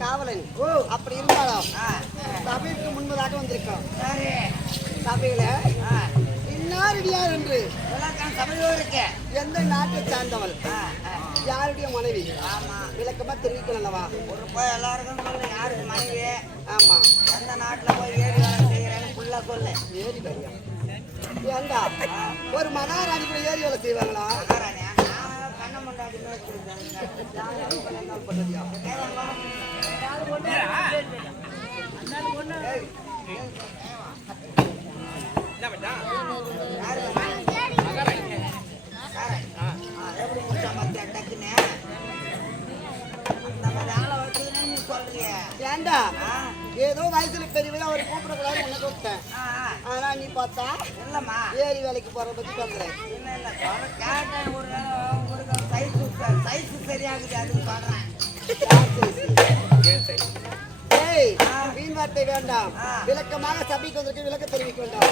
காவலன் அப்படி இருந்தாலும் சபைக்கு முன்பதாக வந்திருக்கோம். சபையில இன்னாரடியார் என்று எந்த நாட்டை சார்ந்தவள், யாருடைய மனைவி விளக்கமா தெரிவிக்கணும்லவா? எல்லாருக்கும் சொல்லு யாருக்கு மனைவி. ஆமா, எந்த நாட்டுல போய் ஏறி வேலை செய்யறேன்னு ஃபுல்லா சொல்லு. ஏறி வேலையா? ஏண்டா ஒரு மகாராணி கூட ஏறி வேலை செய்வாங்களா? மகாராணியா? கண்ண முண்டாடி ஏண்டா ஏதோ வயசுல பெரியவங்க அவரை கூப்பிடக்கூடாது உன்னை கூப்பிட்டேன். ஆனா நீ பார்த்தா இல்லம்மா ஏறி வேலைக்கு போற பத்தி பேசுறேன். சைஸ் சரியாகுது அதுக்கு சொல்றேன். வீண் வார்த்தை வேண்டாம். விளக்கமாக சபைக்கு வந்திருக்கு, விளக்க தெரிவிக்க வேண்டாம்.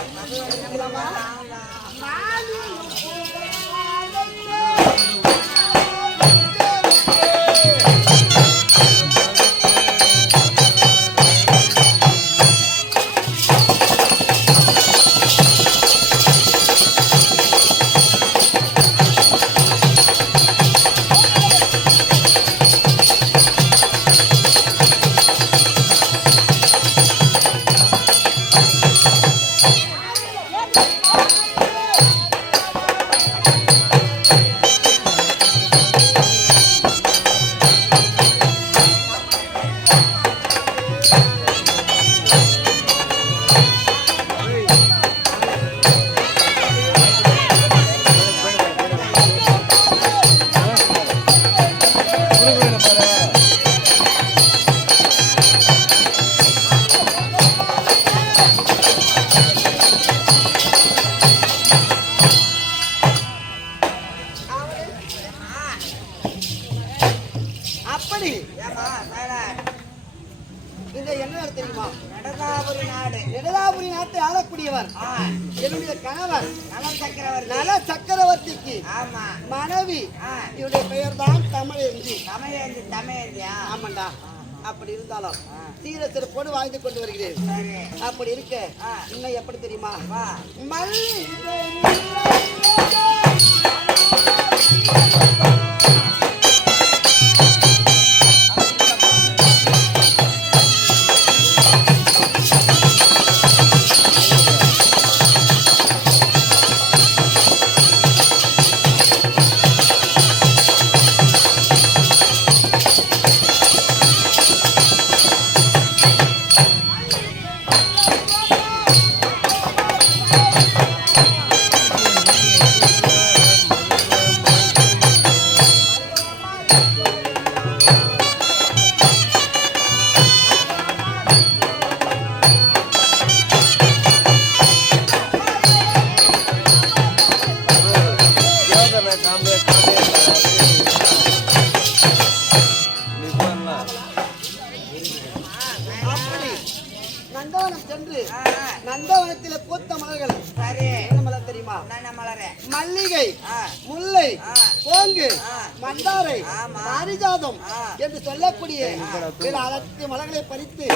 இந்த என்ன தெரியுமா? நெடதாபுரி நாட்டை ஆளக்கூடியவர் என்னுடைய கணவர் நல சக்கரவர்த்திக்கு மனைவி. இவருடைய பெயர் தான் தமிழேந்தி. ஆமாண்டா. அப்படி இருந்தாலும் சீர சிறப்போடு வாழ்ந்து கொண்டு வருகிறேன். அப்படி இருக்க இன்னும் எப்படி தெரியுமா? நந்தவனம் சென்று நந்தவனத்தில பூத்த மலர்கள் என்ன மலர் தெரியுமா? மல்லிகை, முல்லை, கோங்கு, மந்தாரை, பாரிஜாதம் என்று சொல்லக்கூடிய அனைத்து மலர்களை பறித்து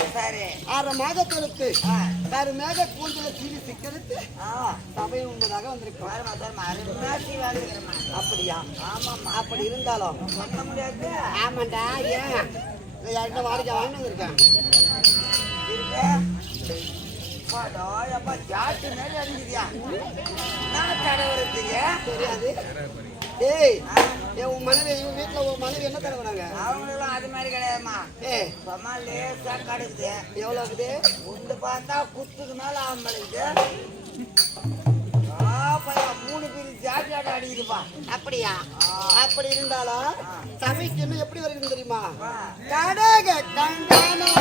ஆரமாக தொடுத்து மேக கூந்தல சீவி சிக்கெடுத்து சபை உண்பதாக வந்திருக்கோம். அப்படியா? அப்படி இருந்தாலும் ஆமாண்டா. ஏன் யார்கிட்ட வாடகை வாங்கி வந்திருக்கேன். தெரியாது. ஏய், உன் மனைவி வீட்டுல உன் மனைவி என்ன தடவுறாங்க? அவங்களும் அது மாதிரி கிடையாதுமா. லேசா கடுக்குது. எவ்வளவு இருக்குது? உண்டு பார்த்தா குத்துக்கு மேல ஆம்பளுக்கு 3 பேர் ஜாட்டியாட்ட அடிக்குதுப்பா. அப்படியா? அப்படி இருந்தாலும் சபைக்கு இன்னும் எப்படி வருது தெரியுமா? கடக கண்டானோ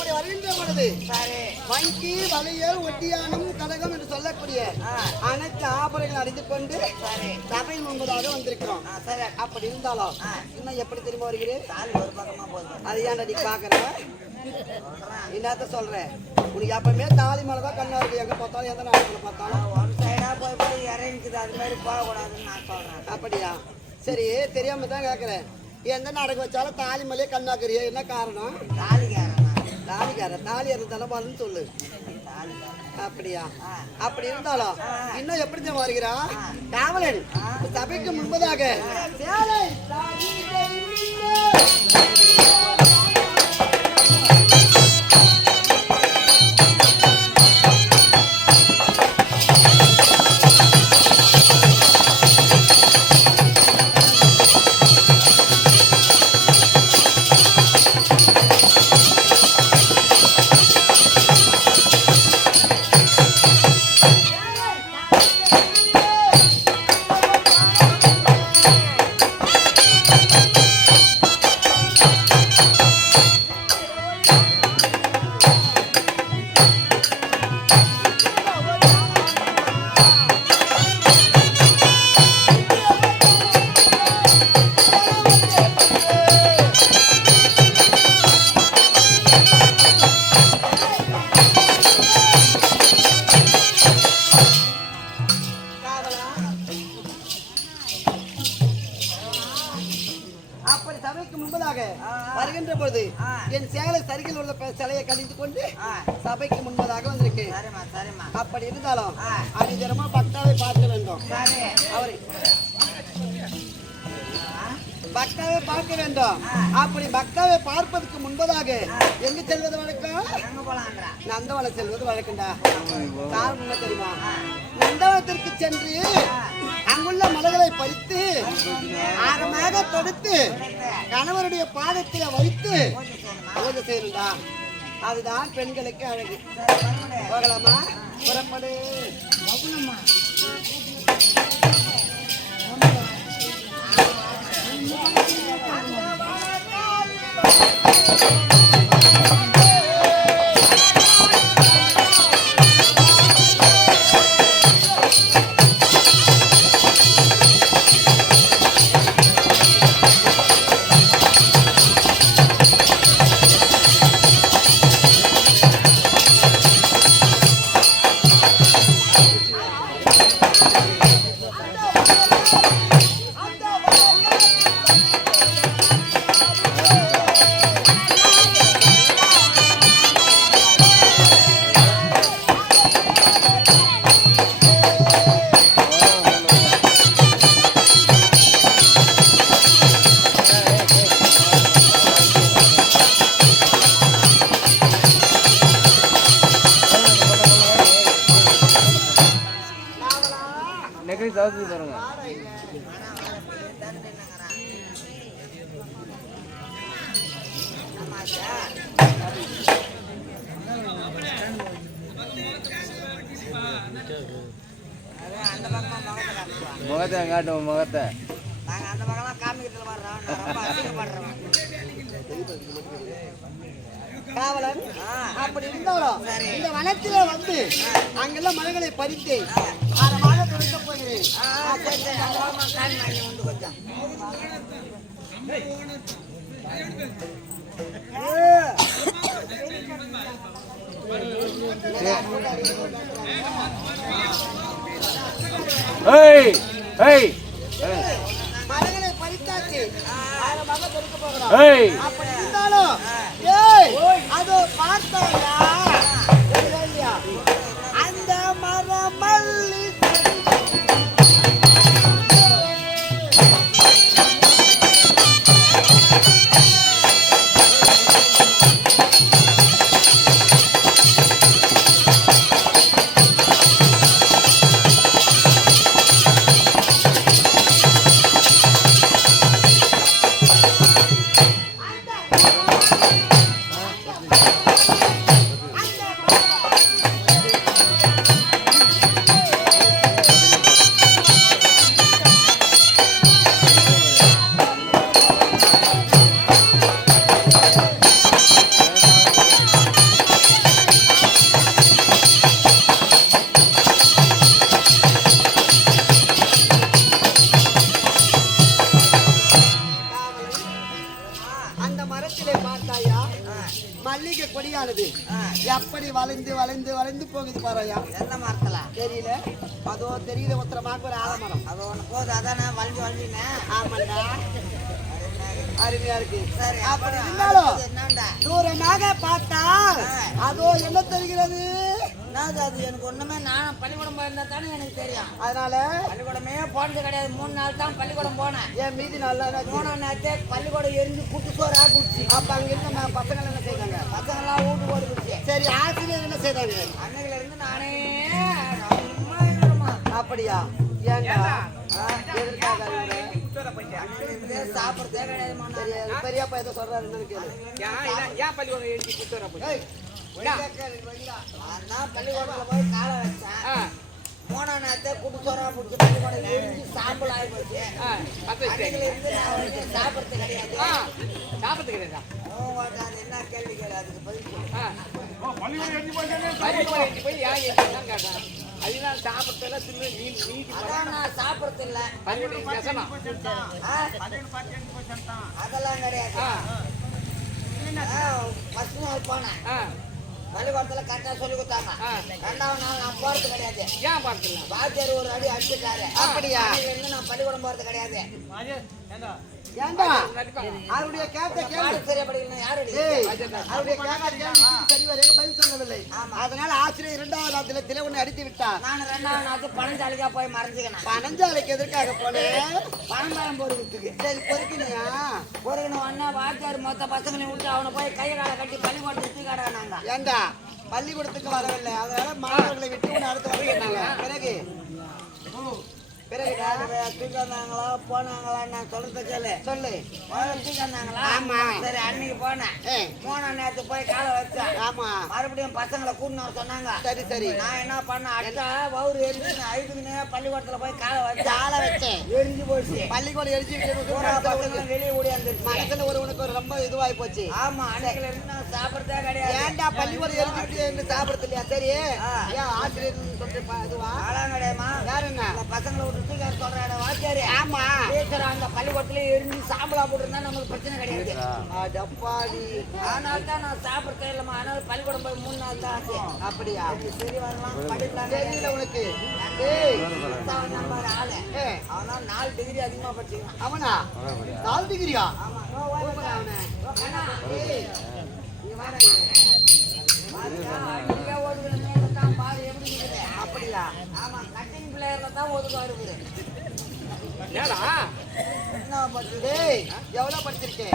அப்படி வருகின்ற பொழுது சரி வங்கி வளையல் ஒட்டியானம் கடகம் என்று சொல்லக்கூடிய அனைத்து ஆபரணங்கள் அணிந்து கொண்டு சபையில் முன்பதாக வந்திருக்கிறோம். சரி அப்படி இருந்தாலும் இன்னும் எப்படி திரும்ப வருகிறேன்? கால் ஒரு பக்கமா போகுது. அது ஏன்டா நீ பாக்குற? என்னத்த சொல்றேன்? உனக்கு எப்பவுமே தாலி மேலதான் கண்ணா இருக்கு. எங்க பார்த்தாலும் எந்த நாட்டுல பார்த்தாலும் ஒன் சைடா போய் இறங்கிக்குது. அது மாதிரி போகக்கூடாதுன்னு நான் சொல்றேன். அப்படியா? சரி, தெரியாம தான் கேக்குறேன். எந்த நாடகம் வச்சாலும் தாலி மேலே கண்ணாக்குறியா? என்ன காரணம்? தாலிக்கார தாலி இருந்தாலும் வரணும்னு சொல்லு. அப்படியா? அப்படி இருந்தாலும் இன்னும் எப்படி வருகிறா காவலன் சபைக்கு முன்பதாக வருகின்ற பொழுது என் சேலை சருகில் உள்ள சிலையை கடித்து கொண்டு சபைக்கு முன்பதாக வந்திருக்கேன். அப்படி இருந்தாலும் அனிதரமா பக்தாவை பார்க்க வேண்டும். அவரை பக்தாவை பார்க்க வேண்டும். அப்படி பக்தாவை பார்ப்பதற்கு முன்பதாக எங்கு செல்வது வழக்கம்? நந்தவனம் செல்வது வழக்கம்டா. காரணம் என்ன தெரியுமா? நந்தவனத்திற்கு சென்று அங்குள்ள மலர்களை பறித்து ஆரமாக தொடுத்து கணவருடைய பாதத்தில வைத்து பூஜை செய்யணும்டா. அதுதான் பெண்களுக்கு அழகு. போகலாமா? புறப்படு. முகத்தை காட்டுவோம். முகத்தை நாங்க அந்த பக்கம் காமிக்கிறதுல வர்றோம். நான் ரொம்ப அசிங்கப்படுறேன். காவலன் அப்படி இருந்தாலும் இந்த வனத்திலே வந்து அங்கெல்லாம் மலைகளை பறித்து ஆரமாக கொடுக்க போகிறேன். கொஞ்சம் மலைகளை பறித்தாச்சு. ஆரமாக கொடுக்க போகிறோம். ஏய் அப்படி இருந்தாலும் அது பார்த்தாயா அந்த மரமல்லி மல்லிகை கொடியானது எப்படி வளைந்து வளைந்து வளைந்து போகுது பாருயா. எந்த மரத்துல தெரியல, அதோ தெரியல, ஒருத்தரமாக ஒரு ஆலமரம். அது ஒண்ணு போகுது, அதானே வளைஞ்சு வளைஞ்சுனேன். ஆமாண்டா, அருமையா இருக்கு. சரி, அப்படி இருந்தாலும் என்னண்டா தூரமாக பார்த்தா அதோ என்ன தெரிகிறது? என்னது அது? எனக்கு ஒண்ணுமே, நான் பள்ளிக்கூடம் போயிருந்தா தானே எனக்கு தெரியும். அதனால பள்ளிக்கூடமே போனது கிடையாது. 3 நாள் தான் பள்ளிக்கூடம் போனேன். என் மீதி நல்லா 3ஆம் நேரத்தே பள்ளிக்கூடம் எரிஞ்சு குட்டு சோறா போச்சு. அப்ப அங்க இருந்த பசங்க என்ன செய்தாங்க? பசங்களாம் வீட்டுக்கு ஓடி போச்சு. சரி, ஆசிரியர் என்ன செய்தாங்க? அன்னையில இருந்து நானே சும்மா இருக்கணுமா? அப்படியா? ஏங்க எதற்காக அழுகுற? அன்னையில இருந்தே சாப்பிட்றதே கிடையாதுமா. தெரியாது, பெரியப்பா ஏதோ சொல்றாரு, என்னன்னு கேளு. ஏய், நான் பள்ளிக்கூடத்துல போய் காலை வச்சேன். 3ஆம் நேரத்தே குட்டு சோறா போச்சு. பள்ளிக்கூடம் எரிஞ்சு சாம்பல் ஆகி போச்சு. அன்னையில இருந்து நான் வந்து சாப்பிட்றது கிடையாது. அது என்ன கேள்வி கேளு, அதுக்கு பதில் சொல்லு. அதான் நான் சாப்பிட்றது இல்ல. அதெல்லாம் கிடையாது. ஃபர்ஸ்ட் நாள் போனேன், பள்ளிக்கூடத்துல கரெக்டா சொல்லி கொடுத்தாங்க. 2ஆவது நாள் நான் போறது கிடையாது. வாத்தியார் ஒரு அடி அடிச்சுட்டாரு. அப்படியா? இருந்து நான் பள்ளிக்கூடம் போறது கிடையாது. ஏண்டா அவருடைய கேட்ட கேள்வி சரியா படிக்கல. யாரு ஏய், அவருடைய கேட்ட கேள்விக்கு சரிவரையாக பதில் சொல்லவில்லை. அதனால ஆசிரியர் 2வது நாளத்தில் ஒன்று அடித்து விட்டார். நான் 2ஆவது நாள் பணஞ்சாலிக்கா போய் மறைஞ்சுக்கினேன். பனஞ்சாலைக்கு எதற்காக போனேன்? பணம் பொறுக்கிறதுக்கு. சரி, பொறுக்கினியா? பொறுக்கணும் அண்ணா. வாத்தியார் மொத்த பசங்களையும் விட்டு அவனை போய் கையை காலை கட்டி பள்ளிக்கூடத்துக்கு தூக்கி காடானாங்க. ஏண்டா பள்ளிக்கூடத்துக்கு வரவில்லை, அதனால மாணவர்களை விட்டு உன்னை அடுத்து வர கேட்டாங்க. பிறகு தூக்கி வந்தாங்களா போனாங்களா? நான் சொல்றத கேளு. சொல்லு. தூக்கி வந்தாங்களா? ஆமா. சரி, அன்னைக்கு போனேன். 3ஆம் நேரத்துக்கு போய் காலை வச்சேன். ஆமா. மறுபடியும் பசங்களை கூட்டின்னு வர சொன்னாங்க. சரி சரி. நான் என்ன பண்ணேன், அட்டா வவுறு எரிஞ்சு ஐதுக்குன்னு பள்ளிக்கூடத்துல போய் காலை வச்சேன். எரிஞ்சு போச்சு. பள்ளிக்கூடம் எரிஞ்சு பசங்க வெளியே ஓடியாந்துருச்சு. மனசுல உனக்கு ஒரு ரொம்ப இதுவாகி போச்சு. ஆமா, அன்னைக்குல இருந்து நான் சாப்பிட்றதே கிடையாது. ஏண்டா பள்ளிக்கூடம் எரிஞ்சுட்டு என்று சாப்பிடுறது இல்லையா? சரி, ஏன் ஆசிரியர் சொல்லிட்டு இதுவா ஆளாம் கிடையாதுமா. யாரு என்ன பசங்களை விட்டு தூக்கி சொல்றாரு வாத்தியாரு. ஆமா, டீச்சர் அந்த பள்ளிக்கூடத்துல எரிஞ்சு சாம்பலா போட்டுருந்தா நமக்கு பிரச்சனை கிடையாது. டப்பாடி. அதனால தான் நான் சாப்பிட்றதே இல்லைம்மா. அதனால பள்ளிக்கூடம் போய் 3 நாள் தான் ஆச்சு. அப்படியா? சரி, வரலாம் படிக்கலாம். தெரியல உனக்கு? ஏய், நம்பர் ஆளு ஏய், அவனா 4 டிகிரி அதிகமா படிச்சுக்கலாம். அவனா 4 டிகிரியா? ஆமா. அவனை அண்ணா, ஏய், நீ வாடா இங்க ஓடுகிற மேல தான் பாரு எப்படி இருக்குது. அப்படியா? ஆமா, கட்டிங் பிளேயர்ல தான் ஒதுக்கா இருக்குது. என்ன படிச்சது? டேய், எவ்வளவு படிச்சிருக்கேன்?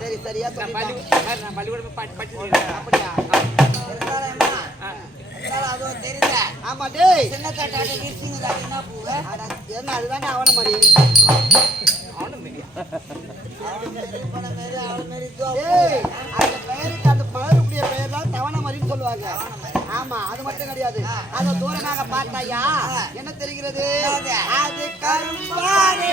சரி, சரியா சொல்லி. அப்படியா? இருந்தாலும் இருந்தாலும் அதுவும் தெரியல. ஆமா. டேய், சின்ன தாட்டாட்ட கிருஷ்ணங்க தாட்டி என்ன பூவு? என்ன அதுதானே அவன மாதிரி? ஏய், அந்த பெயருக்கு அந்த மலருடைய பெயர் தான் தவணமரின்னு சொல்லுவாங்க. ஆமா, அது மட்டும் கிடையாது. அதை தூரமாக பார்த்தாயா என்ன தெரிகிறது? அது கரும்பாறை